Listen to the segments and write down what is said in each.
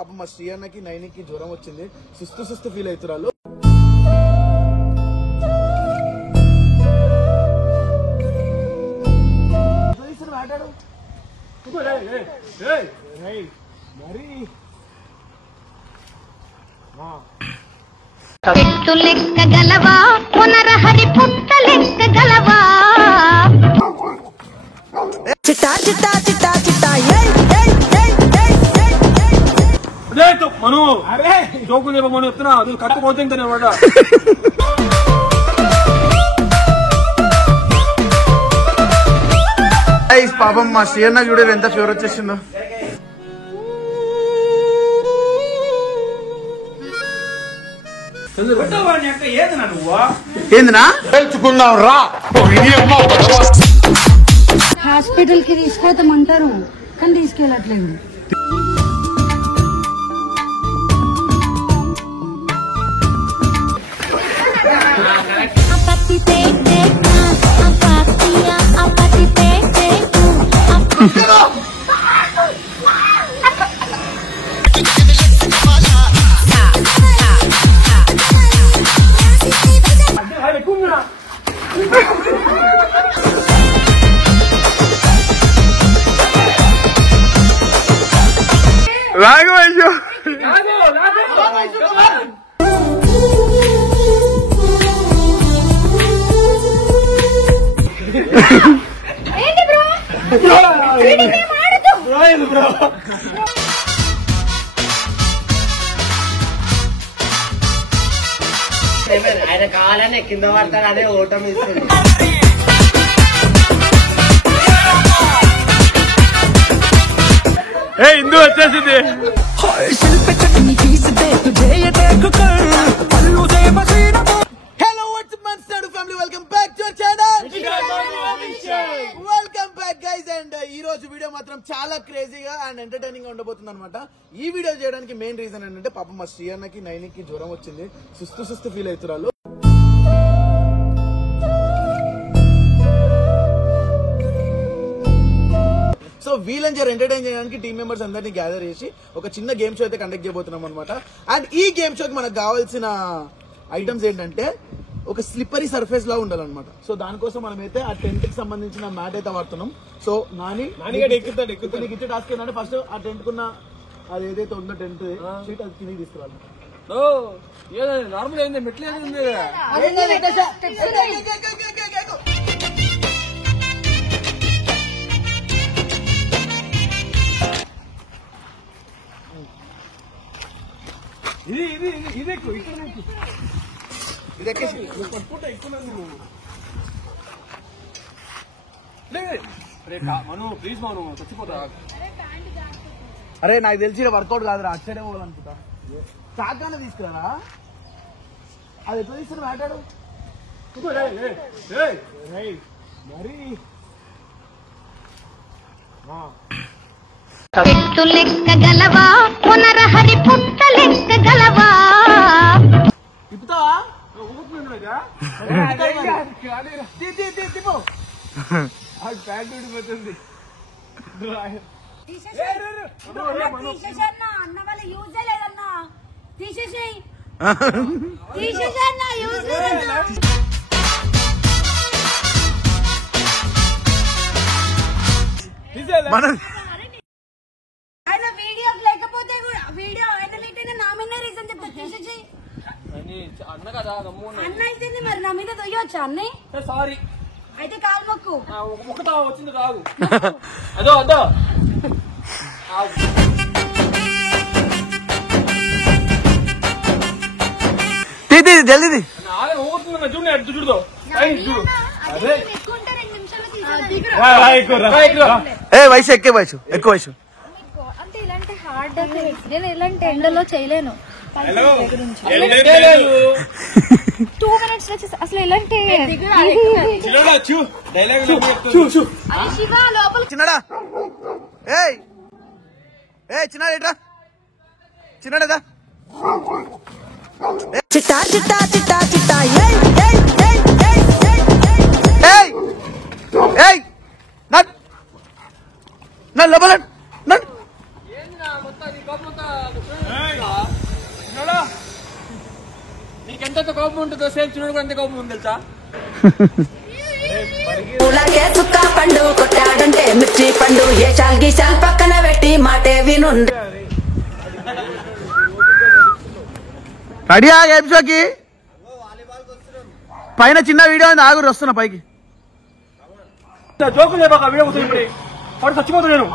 పాపం మా శ్రీ అన్నకి నైనికి జ్వరం వచ్చింది, సుస్తు ఫీల్ అవుతున్నారు. పెట్టు లెక్క గలవా పునరహరి పుట్ట లెక్క గలవా చిట్టా చిట్టా చిట్టా చిట్టా మను అరే జోకు మనం చెప్తున్నా కట్టు పోతుంది అనమాట. పాపం మా శ్రీ అన్న చూడరు ఎంత ఫీవర్ వచ్చేసిందో. ఏందినా తెలుసుకున్నాం రా. హాస్పిటల్ కి తీసుకెళ్తామంటారు కానీ తీసుకెళ్ళట్లేదు. రాఘవయ్యో ఆయన కావాలనే కింద పడతాడు, అదే ఓటమి ఇస్తుంది. ఇందు వచ్చేసింది. Hello what's Mann star family, welcome back to our channel. Welcome back guys. And ఈ రోజు వీడియో మాత్రం చాలా క్రేజీగా అండ్ ఎంటర్టైనింగ్ గా ఉండబోతుంది అనమాట. ఈ వీడియో చేయడానికి మెయిన్ రీజన్ ఏంటంటే పాపం మా శ్రీ అన్నకి నైనికి జ్వరం వచ్చింది, సుస్తు ఫీల్ అవుతున్నారు. సో వీళ్ళని ఎంటర్టైన్ చేయడానికి టీమ్ మెంబర్స్ అందరినీ గ్యాదర్ చేసి ఒక చిన్న గేమ్ షో అయితే కండక్ట్ చేయబోతున్నాం అనమాట. అండ్ ఈ గేమ్ షోకి మనకు కావాల్సిన ఐటమ్స్ ఏంటంటే ఒక స్లిప్పరీ సర్ఫేస్ లా ఉండాలన్నమాట. సో దానికోసం మనం అయితే ఆ టెంట్ కి సంబంధించిన మ్యాట్ అయితే వాడుతున్నాం. సో నీకు ఇచ్చే టాస్క్ ఏంటంటే ఫస్ట్ ఆ టెంట్ కున్న అది ఏదైతే ఉందో టెంట్ షీట్ అది కిందకి తీసుకురావాలి. నార్మల్ అయింది, మెట్లు ఏది. ఇది ఎక్కువ ఇక్కడ ఇది ఎక్కేసి పట్టుకుంటా ఎక్కువ మను ప్లీజ్ మను చచ్చిపోతా. అరే నాకు తెలిసి వర్కౌట్ కాదురా, అటు సైడే పోవాలనుకుంటా. చాకానే తీసుకురా, అది ఎట్లా తీసుకుని మాట్లాడు. పెట్టు లెక్క గలవా పునరహరి పుట్ట లెక్క గలవా తిప్పుతావా? ప్యాంట్ ఊడిపోతుంది. అన్న వాళ్ళ యూజ్ లేదన్నా, తీసేసేయి. ఆయన వీడియో లేకపోతే వీడియో ఆయన లేకపోతే నా మీద రీజన్ చెప్తా, తీసేసేయి. అన్న కదా అన్న అయితే మరి నా మీద తొయ్యొచ్చా అన్నీ? సారీ అయితే కాలు మొక్కు. ముక్కతా వచ్చింది రాగు. అదో అదో జల్దీ చూడదు. వయసు ఎక్కువ వయసు అంటే ఇలాంటి హార్డ్ నేను ఇలాంటి ఎండలో చేయలేను. 2 minutes అసలు ఇలాంటి చిన్నడా చిన్నడా చిన్నడా చిట్టా చిట్టా చిట్టా చిట్టా నా లోపల నీకెంత కోపం ఉంటుందో సేమ్ చిన్నోడు కూడా అంతే కోపం ఉంది తెలుసా. సుక్క పండు కొట్టాడంటే మిర్చి పండు ఏ చాల్ గీసాల్ పక్కన పెట్టి మాటే వినుండే. రెడీ ఆ గేమ్ షోకి పైన చిన్న వీడియో ఉంది, ఆగురు వస్తున్నా పైకి. జోకులు లేపాక వీడియో కూర్చొని ఇప్పుడు వాడు చచ్చిపోతా నేను.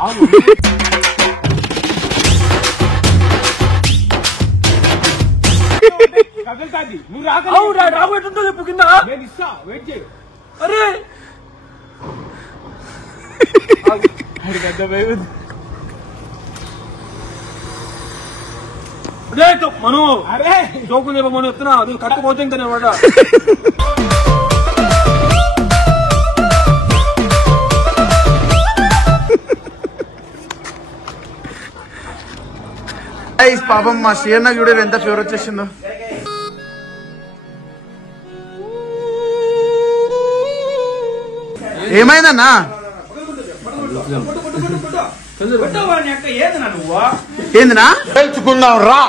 రాబోయేటుంటుంది ఇప్పుడు కింద. అరే మను అరే జోకులు లేపా మనం చెప్తున్నా, అది కట్టుకోతే అనమాట. పాపం మా శ్రీయన్న చూడరు ఎంత ఫీవర్ వచ్చేసిందో. ఏమైందన్నా? ఏందినా తెలుసుకున్నావు రా.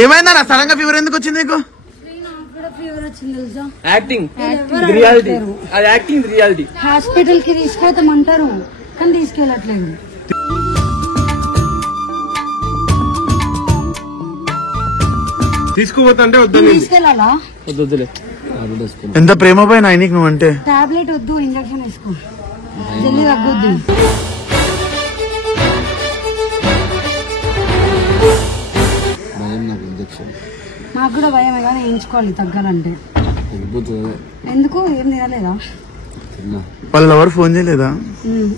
ఏమైందన్నా సడన్ గా ఫీవర్ ఎందుకు వచ్చింది నీకు? యాక్టింగ్ రియాలిటీ, అది యాక్టింగ్ రియాలిటీ. హాస్పిటల్ కి తీసుకెళ్తామంటారు కానీ తీసుకెళ్ళట్లేదు. తీసుకుపోతుంటే వద్దని తీసుకెళ్ళాలా? వద్దులే. ఎంత ప్రేమ పైన ఆయనకి నువ్వు అంటే. టాబ్లెట్ వద్దు, ఇంజక్షన్ వేసుకో, జల్లి తగ్గొద్దు. నాకు కూడా భయమే కానీ వేయించుకోవాలి తగ్గాలంటే. ఎందుకు ఏం తినలేదా? వాళ్ళ ఎవరు ఫోన్ చేయలేదా?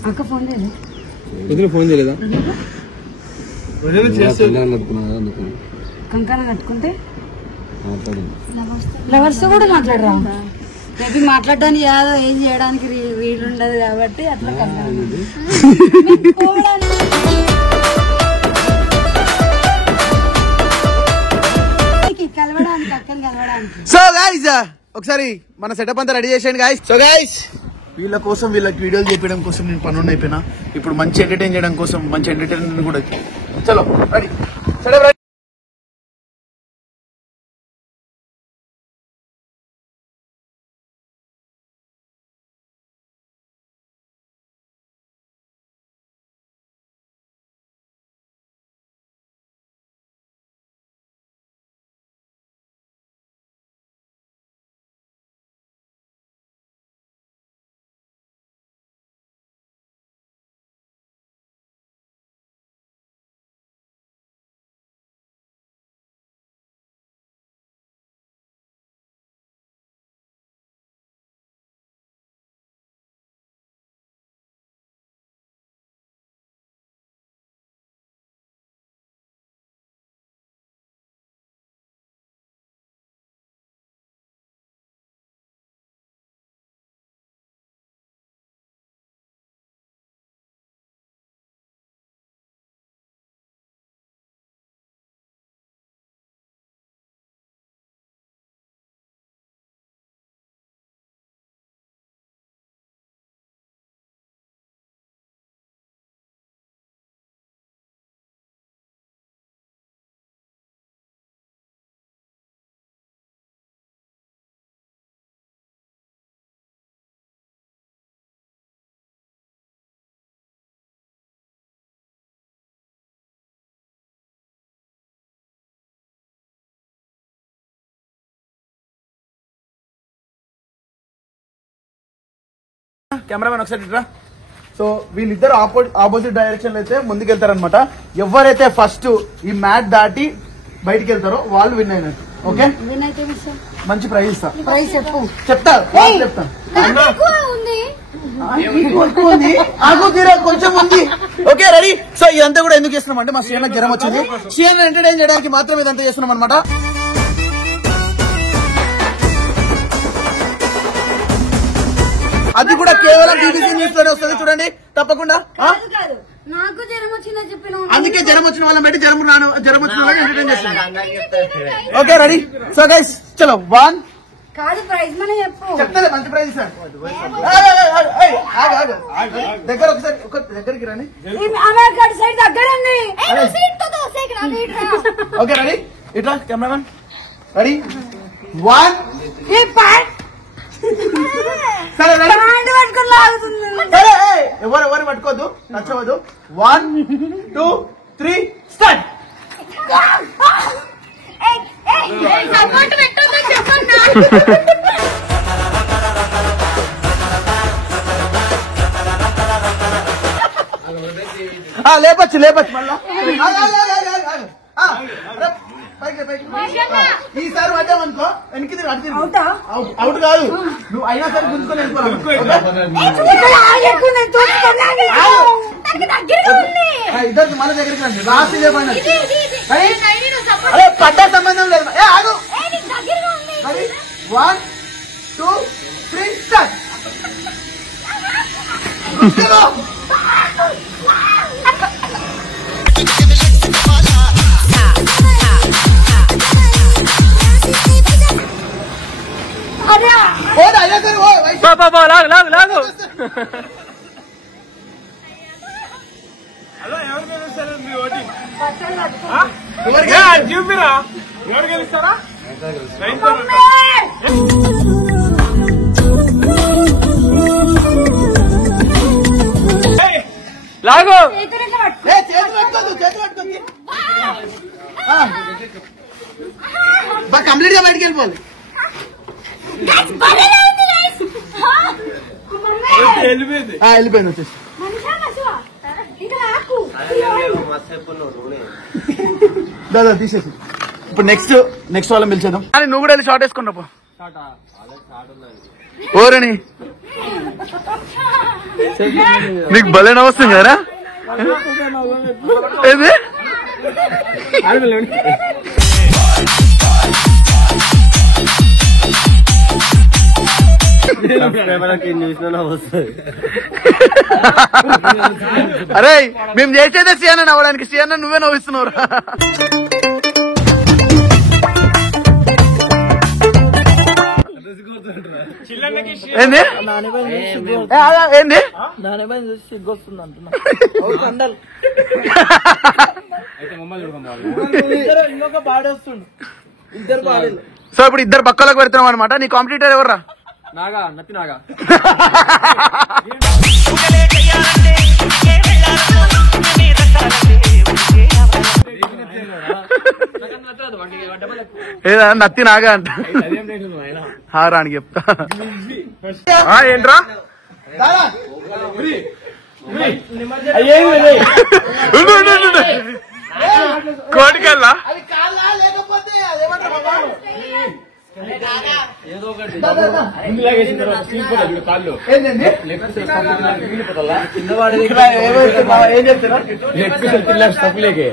అక్క ఫోన్ చేయలేదు. ఫోన్ చేయలేదా? కంకణం కట్టుకుంటే లవర్స్ తో కూడా మాట్లాడరా? మేబీ మాట్లాడడానికి ఏం చేయడానికి వీలుండదు కాబట్టి అట్లా కలవడానికి అక్కని కలవడానికి. సో గైస్ ఒకసారి మన సెటప్ అంతా రెడీ చేసేయండి గైస్. సో గైస్ వీళ్ళ కోసం, వీళ్ళకి వీడియోలు చేపించడం కోసం నేను పనులు అయిపోయినా. ఇప్పుడు మంచి ఎంటర్టైన్ చేయడం కోసం మంచి ఎంటర్టైన్మెంట్ కూడా. చలో రెడీ, సెటప్ రెడీ. కెమెరామెన్ ఒకసారి ఇట్రా. సో వీళ్ళిద్దరు ఆపోజిట్ డైరెక్షన్ అయితే ముందుకెళ్తారనమాట. ఎవరైతే ఫస్ట్ ఈ మ్యాట్ దాటి బయటికి వెళ్తారో వాళ్ళు విన్ అయినట్టు. ఓకే, మంచి ప్రైజ్ ఇస్తా. చెప్తా కొంచెం ఉంది. Okay ready. సో ఇదంతా కూడా ఎందుకు చేస్తున్నాం అంటే మా శ్రీయన్న జ్వరం వచ్చింది. శ్రీయన్న ఎంటర్టైన్ చేయడానికి మాత్రం ఇదంతా చేస్తున్నాం అనమాట. అది కూడా కేవలం BBC న్యూస్ లోనే వస్తుంది చూడండి తప్పకుండా. నాకు జ్వరం వచ్చిందని చెప్పిన అందుకే జ్వరం వచ్చిన వాళ్ళని బట్టి జ్వరం వచ్చిన వాళ్ళని ఎంటర్టైన్ చేస్తాను. Okay ready. సో గైస్ చలో 1 కాదు ప్రైజ్ మనీ చెప్పు. చెప్తాలే మంచి ప్రైజ్ ఇస్తాను. దగ్గర ఒకసారి దగ్గరికి రాని. సైడ్ దగ్గర ఉంది. Okay ready. ఇట్లా కెమెరామెన్ రెడీ 1 సరే ఎవరు పట్టుకోవద్దు నచ్చవద్దు. 1 2 3 స్టార్ట్. లేపచ్చు మళ్ళా. ఈసారి పడ్డామనుకో వెనక్కి అవుట్ కాదు. నువ్వు అయినా సరే గుంజుకొని వెళ్ళిపోవాలి. ఇద్దరికి మన దగ్గరికి రండి. లాస్ట్ ఇదే పైన. అరే పడ్డా సంబంధం లేదు. ఆగు. 1 2 3 స్టార్ట్. లాగు. హలో ఎవరు గెలుస్తారు మీ ఓటింగ్? చూపిరా ఎవరు గెలుస్తారా? లాగు. కంప్లీట్ గా బయటకి వెళ్ళిపోవాలి. వెళ్ళిపోయింది వచ్చేసి. దాదా తీసేసి ఇప్పుడు నెక్స్ట్ వాళ్ళని పిలిచేద్దాం. అని నువ్వు కూడా వెళ్ళి షార్ట్ వేసుకున్నా పో. ఓరని నీకు భలే నవ్వుస్తుంది కదా. ఏది అరే మేము చేసేదే సియానా నవ్వడానికి. సియానా నువ్వే నవ్విస్తున్నావు. ఏంది సిగ్గొస్తుంది అంటున్నా. ఇంకొక పాడేస్తుండు. ఇద్దరు పాడేళ్ళు. సో ఇప్పుడు ఇద్దరు పక్కలకు పెడుతున్నాం అనమాట. నీ కాంపిటీటర్ ఎవర్రా? నాగా నత్తి నాగా. ఏదా నత్తి నాగా అంట. హారానికి చెప్తా. ఏంట్రా కోటికల్లా ఏదో ఒకటి కాళ్ళు ఏం చెప్తున్నా తప్పులేకే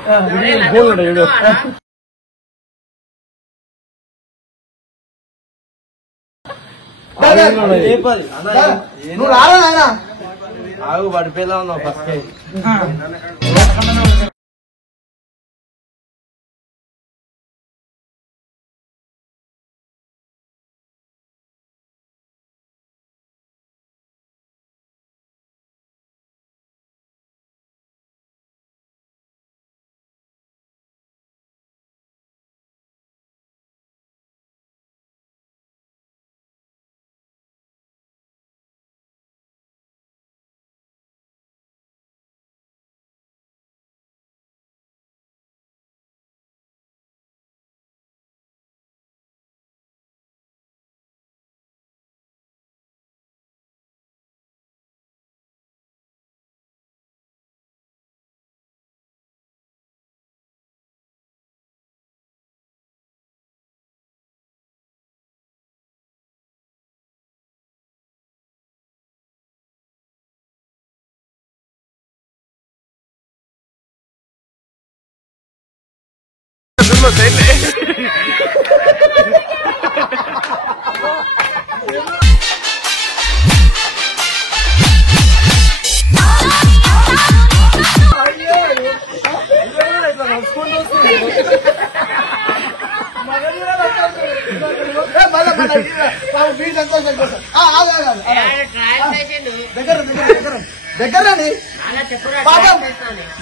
నువ్వు రారా ఆగు పడిపోయేలా ఉన్నావు ఫస్ట్. Hey! దగ్గరని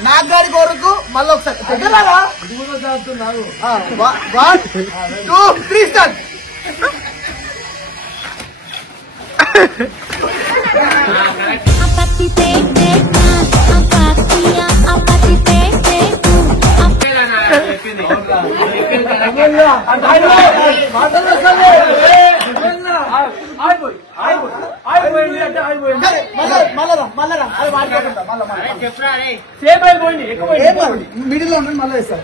నాకు గారి కోరుకు మళ్ళీ ఒకసారి దగ్గర 1 2 3 స్టార్ట్. మిడిల్ లో ఉంటుంది మళ్ళీ ఇస్తారు.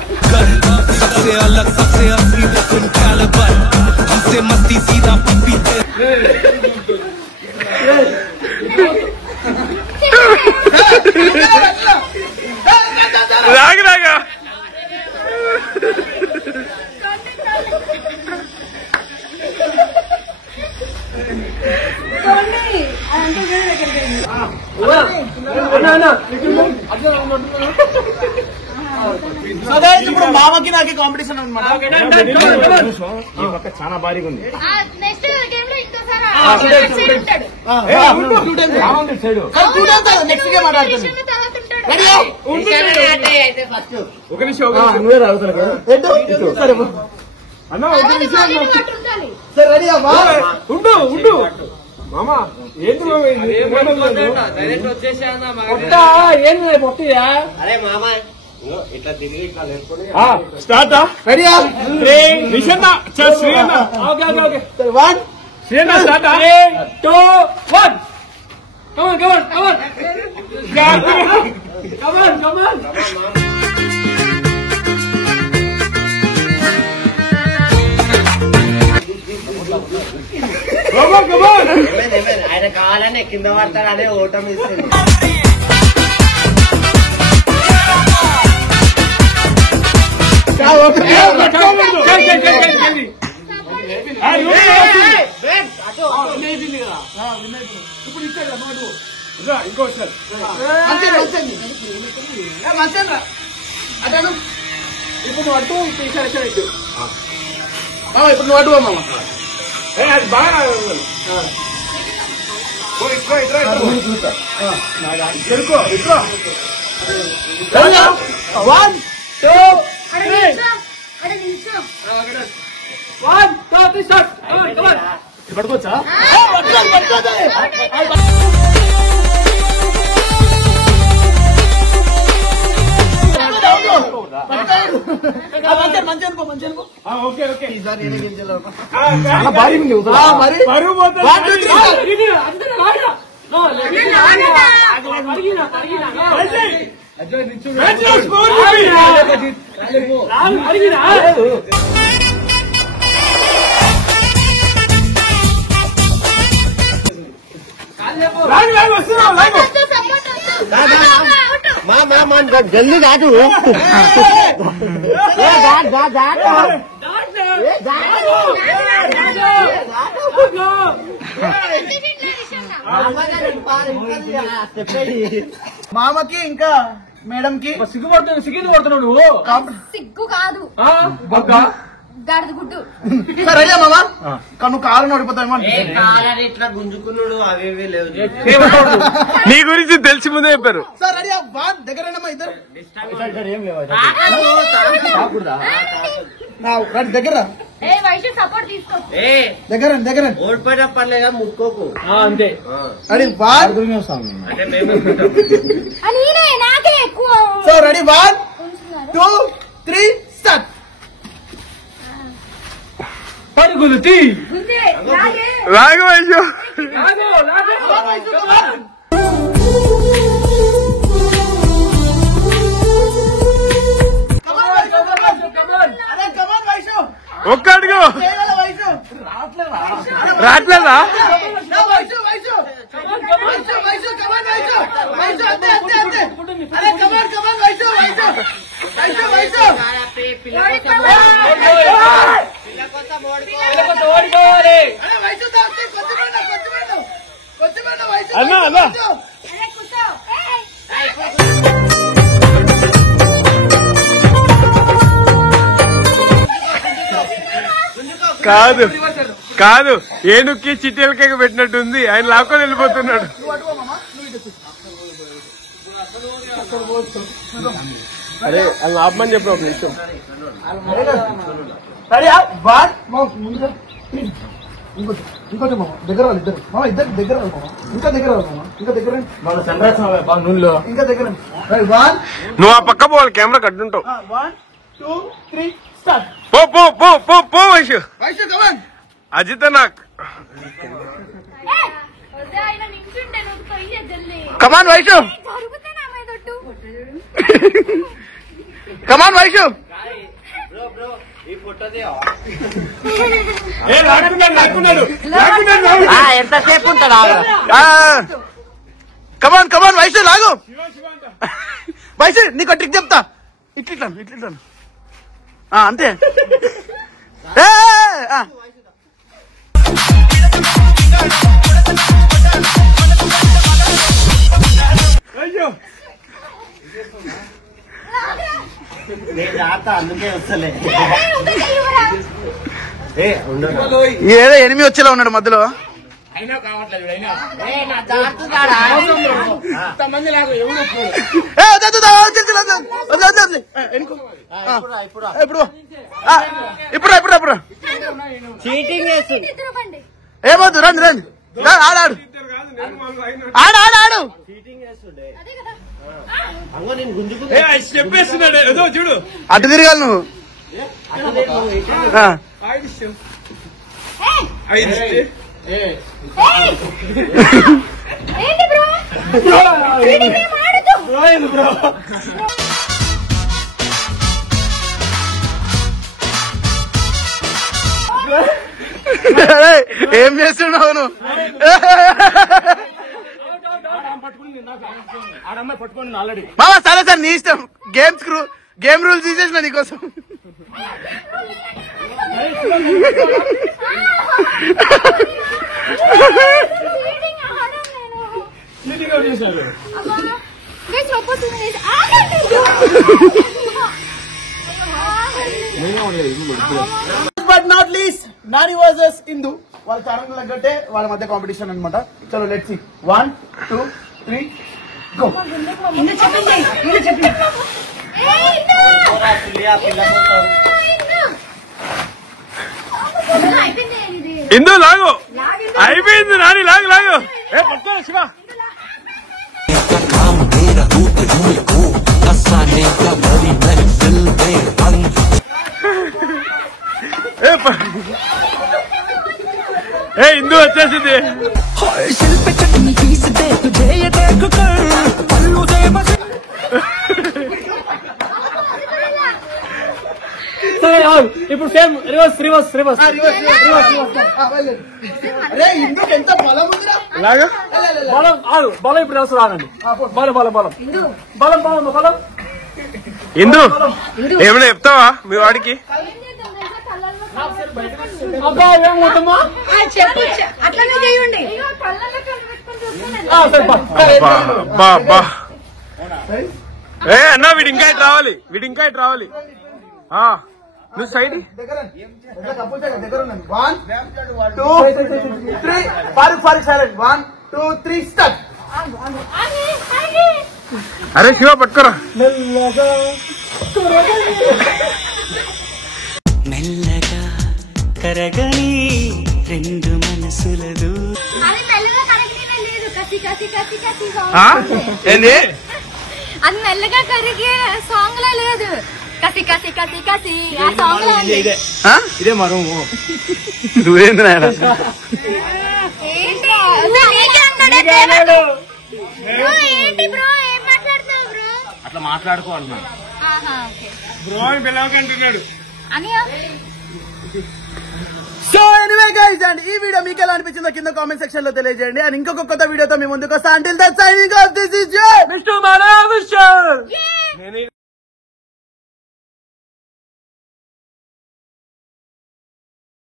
सबसे अलग सबसे असली डिफरेंट कैलिबर हमसे मस्ती सीधा पप्पी రాగా రాగా ఇప్పుడు మామకి నాకు కాంపిటీషన్ అనమాట. చాలా భారీగా ఉంది. నెక్స్ట్ గేమ్ లో ఇంకోసారి నెక్స్ట్ గేమ్ ఆడాడుతుంది. ఒక నిమిషం అన్న ఒక నిమిషం సరే రెడీ అమ్మా. ఉండు ఉండు మామా ఏంటి ఏంటి పొట్టియా అరే మామ ఇట్లా తిరిగి ఇట్లా లేకపోతే స్టార్ట్ రెడీయా నిషన్న శ్రీయన్న ఓకే ఓకే ఓకే 1 శ్రీయన్న start 3 2 1 come on come on come on come on come on ఆయన కావాలనే కింద పడతాడనే ఓటమి ఇస్తుంది. ఇప్పుడు నువ్వు అటు ఇప్పుడు నువ్వు అటు మామ. అది బాగా ఎరుకో ఎరుకో 1 2 పడుకోవచ్చా ఓకే ఓకే చాలా భారీ ఉంది మరి బరువు పోతుంది. 1 2 జల్దీ దాటు మామకి ఇంకా మేడం కి సిగ్గుపడుతున్నావు సిగ్గు పడుతున్నావు నువ్వు సిగ్గు కాదు బొగ్గ గాడిద గుడ్డు. సరే అయ్యా మామ నువ్వు కాలు నడిపోతావేమో కాలని ఇట్లా గుంజుకున్నాడు అవి ఇవి లేవు. నీ గురించి తెలిసి ముందే చెప్పారు. సార్ రెడీ దగ్గరేనమ్మా ఇద్దరు దగ్గర ఏ వైద్యు సపోర్ట్ తీసుకో. దగ్గర దగ్గర ఓడిపోయిన పర్లేదు ముట్టుకోకు అంతే రెడీ అంటే మేము నేనే నాకే ఎక్కువ సో రెడీ 1 2 3 స్టార్ట్. పరుగులు తీ ఉంది నాకే రాఘవేశు ఒక్క అడుగు రావట్లేదా అన్నా అన్నా కాదు కాదు ఏనుక్కి చిట్టెలకేక పెట్టినట్టుంది ఆయన లాక్కొని వెళ్ళిపోతున్నాడు అరే అది ఆపమని చెప్పిన ఒక నిమిషం ఇంకోటి మామ దగ్గర వాళ్ళు ఇద్దరు మామ ఇద్దరు దగ్గర వాళ్ళు మామ ఇంకా దగ్గర వాళ్ళు మామ ఇంకా దగ్గర ఇంకా దగ్గర నువ్వు ఆ పక్క పోవాలి కెమెరా కట్టుంటావు 1 2 3 స్టార్ట్ పో పో పో పో పో వైషు వైషు కమాన్ అజిత నాకు ఆయన నించుంటే నువ్వు కొయ్య జల్లి కమాన్ వైషు జరుగుతున్నా మీద ఒట్టు కమాన్ వైషు ఈ ఫోటో ఎంతసేపు ఉంటాడా కమాన్ కమాన్ వైషు లాగు వైషు నీకు ట్రిక్ చెప్తా ఇట్లిట్లా అంతే అందుకే వస్తలే ఏదో ఎనిమిది వచ్చేలా ఉన్నాడు మధ్యలో ఇప్పుడు చీటింగ్ చేసి ఏమవుతుంది రండి రండి ఆడాడు ఆడాడు చీటింగ్ చేస్తుండే అంగో నేను గుంజుకు చెప్పేస్తున్నాడు ఏదో చూడు అటు తిరగాలి నువ్వు ఏంటి బ్రో ఏం చేస్తున్నావు నువ్వు మామ సరే సార్ నీ ఇష్టం గేమ్ రూల్స్ తీసేసిన నీకోసం but not least Nani versus Indu వాళ్ళ ఛానల్ తగ్గట్టే వాళ్ళ మధ్య కాంపిటీషన్ అనమాట. చలో లెట్స్ సీ 1 2 3 గో. ఇందు లాగు అయిపోయింది నాని లాగు లాగు ఏ పక్కన శివ काम मेरा रूप को हंसाने का बड़ी महफिल में अंग ఏ ఇందు వచ్చేసింది शिल्प चटनी पीस दे तुझे ये देख कर पल्लू से बस ఇప్పుడు సేమ్ రివర్స్ రివర్స్ రివర్స్ అరే ఇందుకు ఎంత బలం ఉందిరా. లాగా బలం ఆడు బలం ఇప్పుడు అవసరం రానండి బలం బలం బలం బలం బలం బలం ఇందు ఏమైనా చెప్తావా మీ వాడికి అబ్బా ఏమవుతామా అట్లనే చేయండి. ఏ అన్నా వీడి ఇంకా ఇటు రావాలి వీడి ఇంకా ఇటు రావాలి నువ్వు సైడ్ దగ్గర 1 2 3 ఫారూక్ సైలెంట్ 1 2 3 స్టార్ట్. అరే శివ పట్టుకోరా మెల్లగా కరగని రెండు మనసులదు అది మెల్లగా కరిగినే లేదు కసి కసి కసి కసి ఏంది అది మెల్లగా కరిగే సాంగ్ లో లేదు కసి కసి కసి కసి ఆ సాంగ్ లో ఉంది. ఇదే మరం నువ్వేంది నాయన ఏంటి నీకే అంటాడే బ్రో ఏంటి బ్రో ఏం మాట్లాడుతున్నావు బ్రో అట్లా మాట్లాడుకో అంటున్నాను. ఆహా ఓకే బ్రో అని పిల్లవకి అంటున్నాడు అనియా సో ఎనీవే గైస్, అండ్ ఈ వీడియో మీకు ఎలా అనిపించిందో కింద కామెంట్ సెక్షన్ లో తెలియజేయండి. అండ్ ఇంకొక కొత్త వీడియోతో మీ ముందుకు వస్తా. Until that signing off, this is mister Manav.